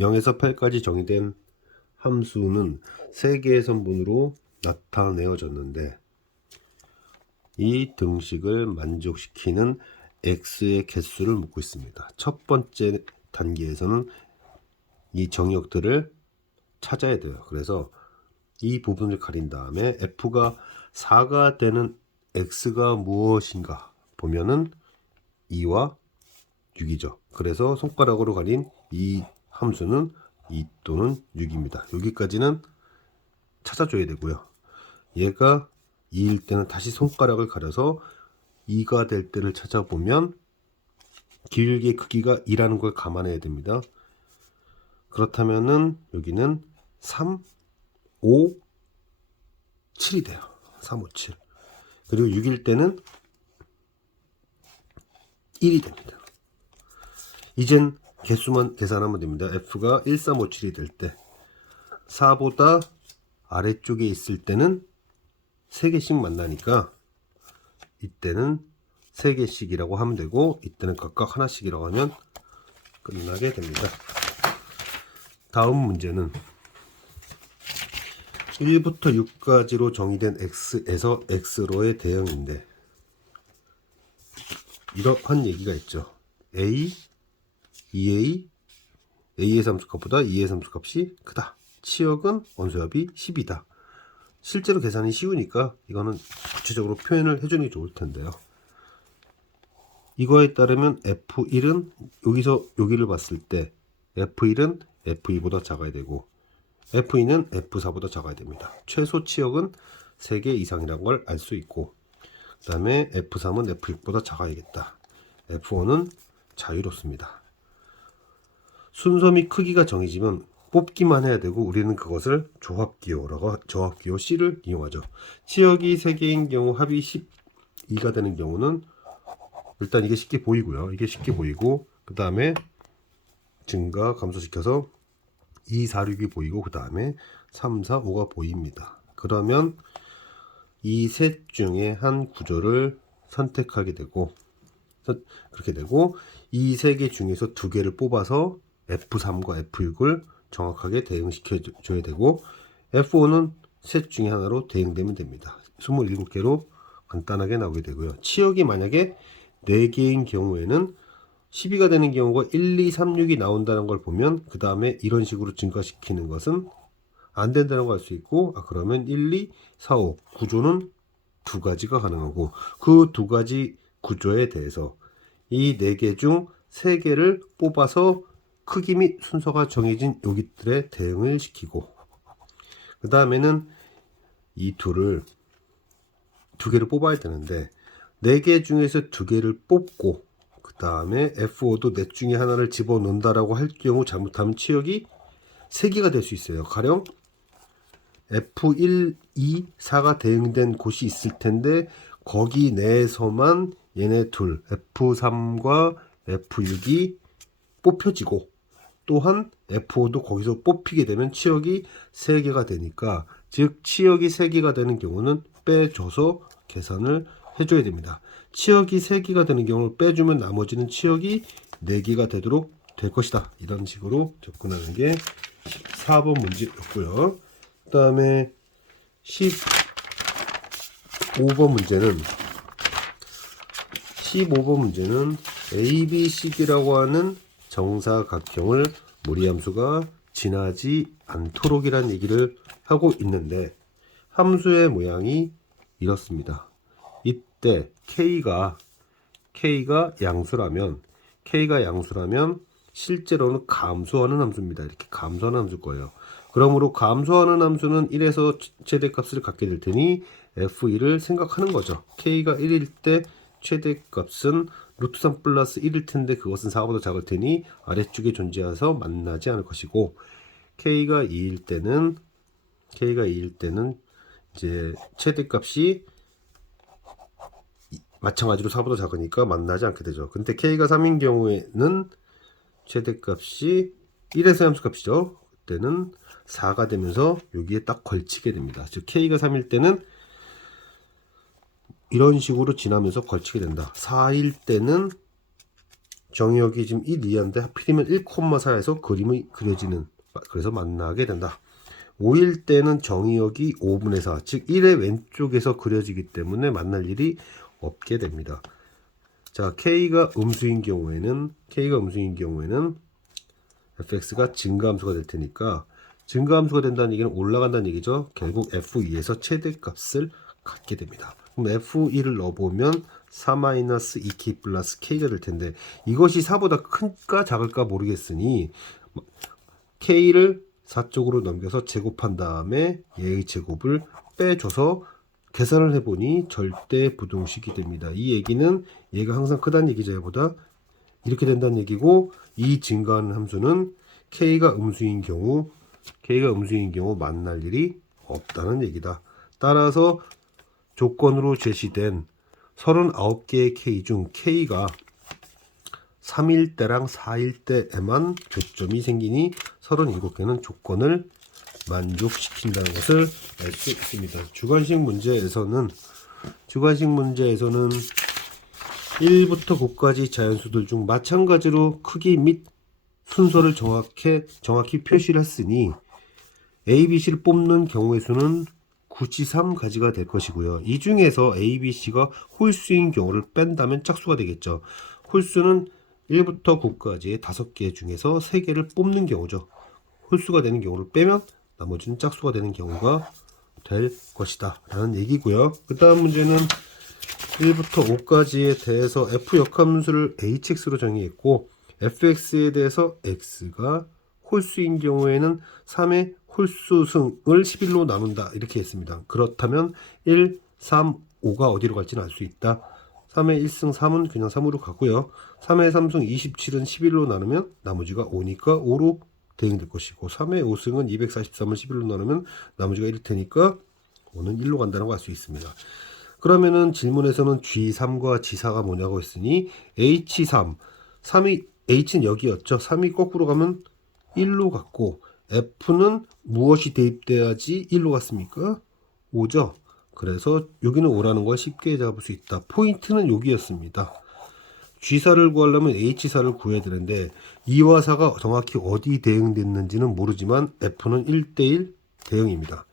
0에서 8까지 정의된 함수는 세 개의 선분으로 나타내어졌는데 이 등식을 만족시키는 x의 개수를 묻고 있습니다. 첫 번째 단계에서는 이 정역들을 찾아야 돼요. 그래서 이 부분을 가린 다음에 f가 4가 되는 x가 무엇인가 보면은 2와 6이죠. 그래서 손가락으로 가린 이 함수는 2 또는 6입니다. 여기까지는 찾아줘야 되고요. 얘가 2일 때는 다시 손가락을 가려서 2가 될 때를 찾아보면 길게 크기가 2라는 걸 감안해야 됩니다. 그렇다면은 여기는 3, 5, 7이 돼요. 3, 5, 7. 그리고 6일 때는 1이 됩니다. 이젠 개수만 계산하면 됩니다. F가 1, 3, 5, 7이 될 때 4보다 아래쪽에 있을 때는 3개씩 만나니까 이때는 3개씩이라고 하면 되고 이때는 각각 하나씩이라고 하면 끝나게 됩니다. 다음 문제는 1부터 6까지로 정의된 x에서 x로의 대응인데 이러한 얘기가 있죠. a, 2a, a의 함수값보다 2의 함수값이 크다. 치역은 원소합이 10이다. 실제로 계산이 쉬우니까 이거는 구체적으로 표현을 해주는 게 좋을 텐데요. 이거에 따르면 F1은 여기서 여기를 봤을 때 F1은 F2보다 작아야 되고 F2는 F4보다 작아야 됩니다. 최소 치역은 3개 이상이라는 걸 알 수 있고 그 다음에 F3은 F6보다 작아야겠다. F5는 자유롭습니다. 순서 및 크기가 정해지면 뽑기만 해야 되고 우리는 그것을 조합기호라고 조합기호 C를 이용하죠. 치역이 3개인 경우 합이 12가 되는 경우는 일단 이게 쉽게 보이고요. 이게 쉽게 보이고 그 다음에 증가 감소시켜서 2, 4, 6이 보이고 그 다음에 3, 4, 5가 보입니다. 그러면 이 셋 중에 한 구조를 선택하게 되고 그렇게 되고 이 세 개 중에서 두 개를 뽑아서 F3과 F6을 정확하게 대응시켜 줘야 되고 F5는 셋 중에 하나로 대응되면 됩니다. 27개로 간단하게 나오게 되고요. 치역이 만약에 4개인 경우에는 12가 되는 경우가 1, 2, 3, 6이 나온다는 걸 보면 그 다음에 이런 식으로 증가시키는 것은 안 된다는 걸 알 수 있고 아 그러면 1, 2, 4, 5 구조는 두 가지가 가능하고 그 두 가지 구조에 대해서 이 네 개 중 세 개를 뽑아서 크기 및 순서가 정해진 여기들의 대응을 시키고 그 다음에는 이 둘을 두 개를 뽑아야 되는데 네 개 중에서 두 개를 뽑고 그 다음에 F5도 넷 중에 하나를 집어넣는다라고 할 경우 잘못하면 치역이 세 개가 될 수 있어요. 가령 F1, 2, 4가 대응된 곳이 있을 텐데 거기 내에서만 얘네 둘 F3과 F6이 뽑혀지고 또한 F5도 거기서 뽑히게 되면 치역이 3개가 되니까 즉 치역이 3개가 되는 경우는 빼줘서 계산을 해줘야 됩니다. 치역이 3개가 되는 경우를 빼주면 나머지는 치역이 4개가 되도록 될 것이다. 이런 식으로 접근하는 게 4번 문제였고요. 그 다음에 15번 문제는 15번 문제는 ABCD라고 하는 정사각형을 무리함수가 지나지 않도록이라는 얘기를 하고 있는데 함수의 모양이 이렇습니다. 이때 K가 K가 양수라면 K가 양수라면 실제로는 감소하는 함수입니다. 이렇게 감소하는 함수일 거예요. 그러므로 감소하는 함수는 1에서 최대값을 갖게 될 테니 F1을 생각하는 거죠. K가 1일 때 최대값은 루트 3 플러스 1일 텐데 그것은 4보다 작을 테니 아래쪽에 존재해서 만나지 않을 것이고 K가 2일 때는 K가 2일 때는 이제 최대값이 마찬가지로 4보다 작으니까 만나지 않게 되죠. 근데 K가 3인 경우에는 최대값이 1에서 함수값이죠. 그때는 4가 되면서 여기에 딱 걸치게 됩니다. 즉 K가 3일 때는 이런 식으로 지나면서 걸치게 된다. 4일 때는 정의역이 지금 1, 2인데 하필이면 1,4에서 그림이 그려지는 그래서 만나게 된다. 5일 때는 정의역이 5분의 4, 즉 1의 왼쪽에서 그려지기 때문에 만날 일이 없게 됩니다. 자, K가 음수인 경우에는 K가 음수인 경우에는 fx가 증가함수가 될 테니까 증가함수가 된다는 얘기는 올라간다는 얘기죠. 결국 f2에서 최대값을 갖게 됩니다. 그럼 f1을 넣어보면 4-2k 플러스 k가 될 텐데 이것이 4보다 큰가 작을까 모르겠으니 k를 4쪽으로 넘겨서 제곱한 다음에 얘의 제곱을 빼줘서 계산을 해보니 절대 부동식이 됩니다. 이 얘기는 얘가 항상 크다는 얘기죠. 얘보다 이렇게 된다는 얘기고 이 증가하는 함수는 k가 음수인 경우 k가 음수인 경우 만날 일이 없다는 얘기다. 따라서 조건으로 제시된 39개의 k 중 k가 3일 때랑 4일 때에만 교점이 생기니 37개는 조건을 만족시킨다는 것을 알 수 있습니다. 주관식 문제에서는 주관식 문제에서는 1부터 9까지 자연수들 중 마찬가지로 크기 및 순서를 정확히 정확히 표시를 했으니 A, B, C를 뽑는 경우의 수는 93가지가 될 것이고요. 이 중에서 A, B, C가 홀수인 경우를 뺀다면 짝수가 되겠죠. 홀수는 1부터 9까지의 5개 중에서 3개를 뽑는 경우죠. 홀수가 되는 경우를 빼면 나머지는 짝수가 되는 경우가 될 것이다. 라는 얘기고요. 그 다음 문제는 1부터 5까지에 대해서 f 역함수를 hx로 정의했고 fx에 대해서 x가 홀수인 경우에는 3의 홀수승을 11로 나눈다 이렇게 했습니다. 그렇다면 1, 3, 5가 어디로 갈지는 알 수 있다. 3의 1승 3은 그냥 3으로 가고요. 3의 3승 27은 11로 나누면 나머지가 5니까 5로 대응될 것이고 3의 5승은 243을 11로 나누면 나머지가 1일 테니까 5는 1로 간다는 걸 알 수 있습니다. 그러면은 질문에서는 G3과 G4가 뭐냐고 했으니 H3 3이 H는 여기였죠. 3이 거꾸로 가면 1로 갔고 F는 무엇이 대입돼야지 1로 갔습니까? 5죠. 그래서 여기는 5라는 걸 쉽게 잡을 수 있다. 포인트는 여기였습니다. G4를 구하려면 H4를 구해야 되는데 2와 4가 정확히 어디 대응됐는지는 모르지만 F는 1대1 대응입니다.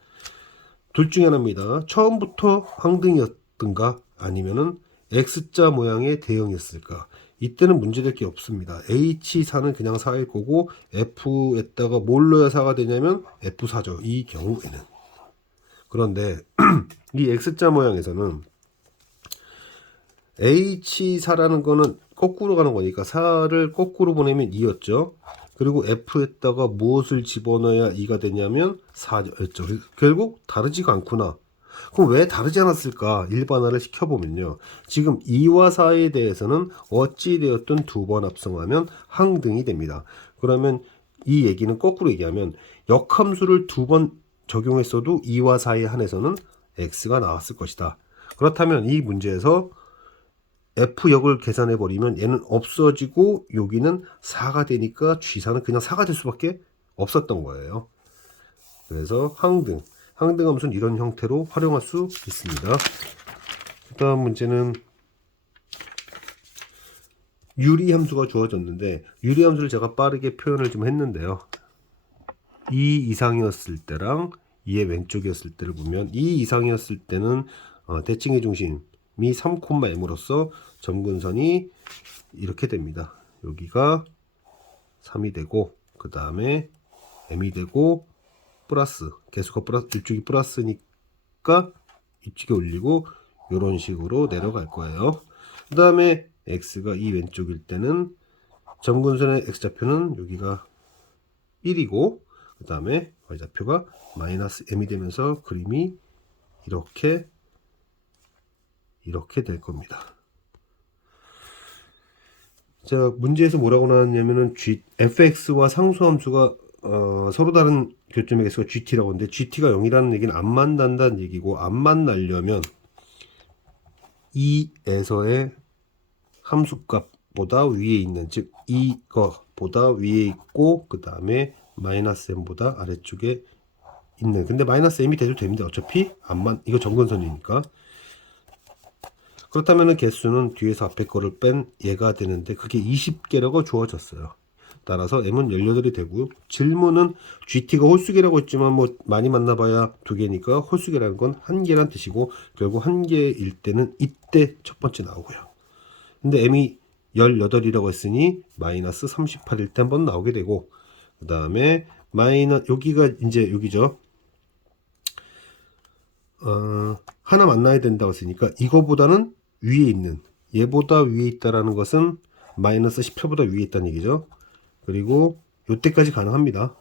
둘 중에 하나입니다. 처음부터 항등이었던가 아니면은 X자 모양의 대응이었을까? 이때는 문제될 게 없습니다. H4는 그냥 4일 거고 F에다가 뭘 넣어야 4가 되냐면 F4죠. 이 경우에는. 그런데 이 X자 모양에서는 H4라는 거는 거꾸로 가는 거니까 4를 거꾸로 보내면 2였죠. 그리고 F에다가 무엇을 집어넣어야 2가 되냐면 4였죠. 결국 다르지가 않구나. 그럼 왜 다르지 않았을까? 일반화를 시켜보면요. 지금 2와 4에 대해서는 어찌되었든 두 번 합성하면 항등이 됩니다. 그러면 이 얘기는 거꾸로 얘기하면 역함수를 두 번 적용했어도 2와 4에 한해서는 x가 나왔을 것이다. 그렇다면 이 문제에서 f역을 계산해 버리면 얘는 없어지고 여기는 4가 되니까 G4는 그냥 4가 될 수밖에 없었던 거예요. 그래서 항등, 항등함수는 이런 형태로 활용할 수 있습니다. 그 다음 문제는 유리 함수가 주어졌는데 유리 함수를 제가 빠르게 표현을 좀 했는데요. 2 이상이었을 때랑 2의 왼쪽이었을 때를 보면 2 이상이었을 때는 어, 대칭의 중심이 3,m으로서 점근선이 이렇게 됩니다. 여기가 3이 되고 그 다음에 m이 되고 플러스 개수가 플러스 이쪽이 플러스니까 이쪽에 올리고 이런 식으로 내려갈 거예요. 그 다음에 x가 이 왼쪽일 때는 점근선의 x좌표는 여기가 1이고 그 다음에 y좌표가 마이너스 m이 되면서 그림이 이렇게 이렇게 될 겁니다. 자 문제에서 뭐라고 나왔냐면은 g fx와 상수함수가 어, 서로 다른 교점의 개수가 gt라고 하는데 gt가 0이라는 얘기는 안 만난다는 얘기고 안 만나려면 2에서의 함수값보다 위에 있는 즉 이거보다 위에 있고 그 다음에 마이너스 m보다 아래쪽에 있는. 근데 마이너스 m이 돼도 됩니다. 어차피 안만 이거 점근선이니까. 그렇다면 개수는 뒤에서 앞에 거를 뺀 얘가 되는데 그게 20개라고 주어졌어요. 따라서 m은 18이 되고요. 질문은 GT가 홀수계라고 했지만 뭐 많이 만나봐야 두 개니까 홀수계라는 건 한 개란 뜻이고 결국 한 개일 때는 이때 첫 번째 나오고요. 근데 m이 18이라고 했으니 마이너스 38일 때 한 번 나오게 되고 그 다음에 마이너 여기가 이제 여기죠. 어, 하나 만나야 된다고 했으니까 이거보다는 위에 있는 얘보다 위에 있다라는 것은 마이너스 18보다 위에 있다는 얘기죠. 그리고 요때까지 가능합니다.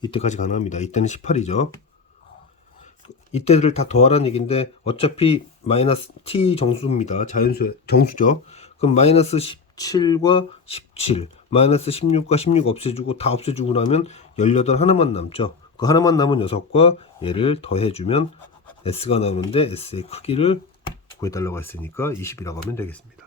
이때까지 가능합니다. 이때는 18이죠. 이때를 다 더하라는 얘기인데 어차피 마이너스 t 정수입니다. 자연수 정수죠. 그럼 마이너스 17과 17, 마이너스 16과 16 없애주고 다 없애주고 나면 18 하나만 남죠. 그 하나만 남은 6과 얘를 더해주면 s가 나오는데 s의 크기를 구해달라고 했으니까 20이라고 하면 되겠습니다.